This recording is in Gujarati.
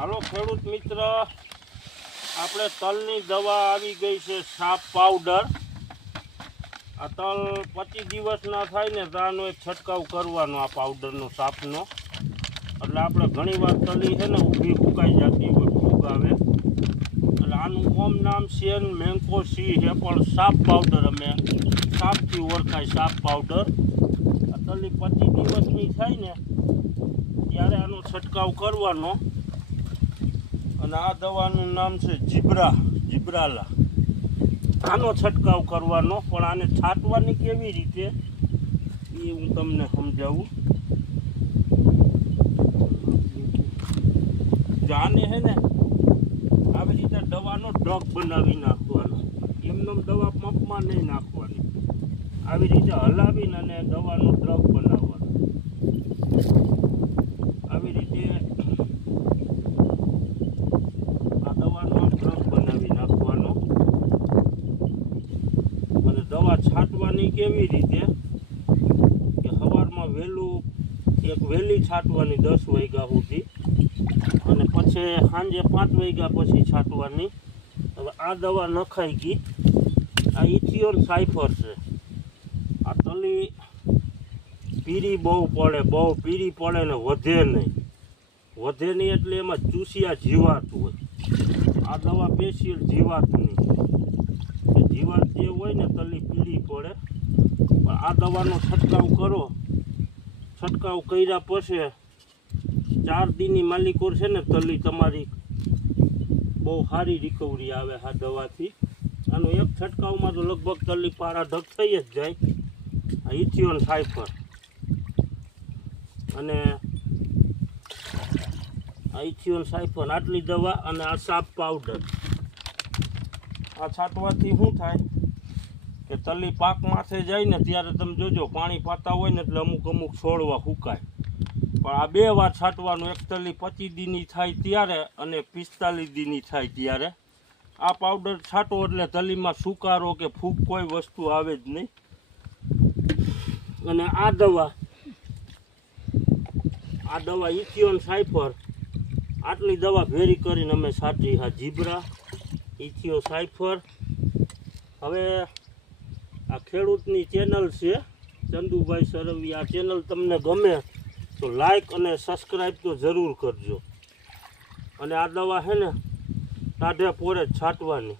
હાલો ખેડૂત મિત્ર, આપણે તલની દવા આવી ગઈ છે સાપ પાવડર. આ તલ 25 દિવસના થાય ને ત્યાંનો એક છંટકાવ કરવાનો આ પાવડરનો સાપનો. એટલે આપણે ઘણીવાર તલી છે ને ઊભી ફૂંકાઈ જતી હોય, ફૂગ આવે. એટલે આનું ઓમ નામ છે મેન્કો સી છે, પણ સાપ પાવડર અમે સાપથી ઓળખાય સાપ પાવડર. આ તલી 25 દિવસની થાય ને ત્યારે આનો છંટકાવ કરવાનો. અને આ દવાનું નામ છે જીબ્રાલા. આનો છંટકાવ કરવાનો, પણ આને છાંટવાની કેવી રીતે એ હું તમને સમજાવું. આને છે ને આવી રીતે દવાનો ડ્રગ બનાવી નાખવાનો. એમને દવા પંપમાં નહીં નાખવાની, આવી રીતે હલાવીને અને દવાનો ડ્રગ બનાવવાનો. આવી રીતે આ દવાનો ડ્રગ બનાવી નાખવાનો. અને દવા છાંટવાની કેવી રીતે કે સવારમાં વહેલી છાંટવાની 10 વાગ્યા સુધી, અને પછી સાંજે 5 વાગ્યા પછી છાંટવાની. હવે આ દવા નખાઈ ગઈ. આ ઇથિયોન સાયફર છે. આ તલી પીરી બહુ પીરી પડે ને વધે નહીં એટલે એમાં ચૂસિયા જીવાતું હોય. આ દવા સ્પેશિયલ જીવાતું નહીં. જીવાત જે હોય ને તલી પીળી પડે. પણ આ દવાનો છંટકાવ કરો. છંટકાવ કર્યા પછી 4 દીની માલિકો છે ને તલી તમારી બહુ સારી રિકવરી આવે આ દવાથી. આનો એક છંટકાવમાં તો લગભગ તલી પારા ઢગ થઈ જ જાય. આ ઇથિયોન સાયફર અને આ ઇથિયોન સાયફર આટલી દવા અને આ સાપ પાવડર. આ છાંટવાથી શું થાય કે તલી પાક માથે જાય ને ત્યારે તમે જોજો પાણી પાતા હોય ને એટલે અમુક છોડવા સુકાય. પણ આ 2 વાર છાંટવાનું. એક તલી 25 દીની થાય ત્યારે અને 45 દીની થાય ત્યારે. આ પાવડર છાંટો એટલે તલીમાં સુકારો કે ફૂગ કોઈ વસ્તુ આવે જ નહીં. અને આ દવા ઇથિયોન સાયફર આટલી દવા ભેરી કરીને અમે છાંટી. હા જીબ્રા ઇથિયો સાયફર. હવે આ ખેડૂતની ચેનલ છે ચંદુભાઈ સરવી. આ ચેનલ તમને ગમે તો લાઈક અને સબસ્ક્રાઈબ તો જરૂર કરજો. અને આ દવા છે ને ટાઢે પોરે જ છાંટવાની.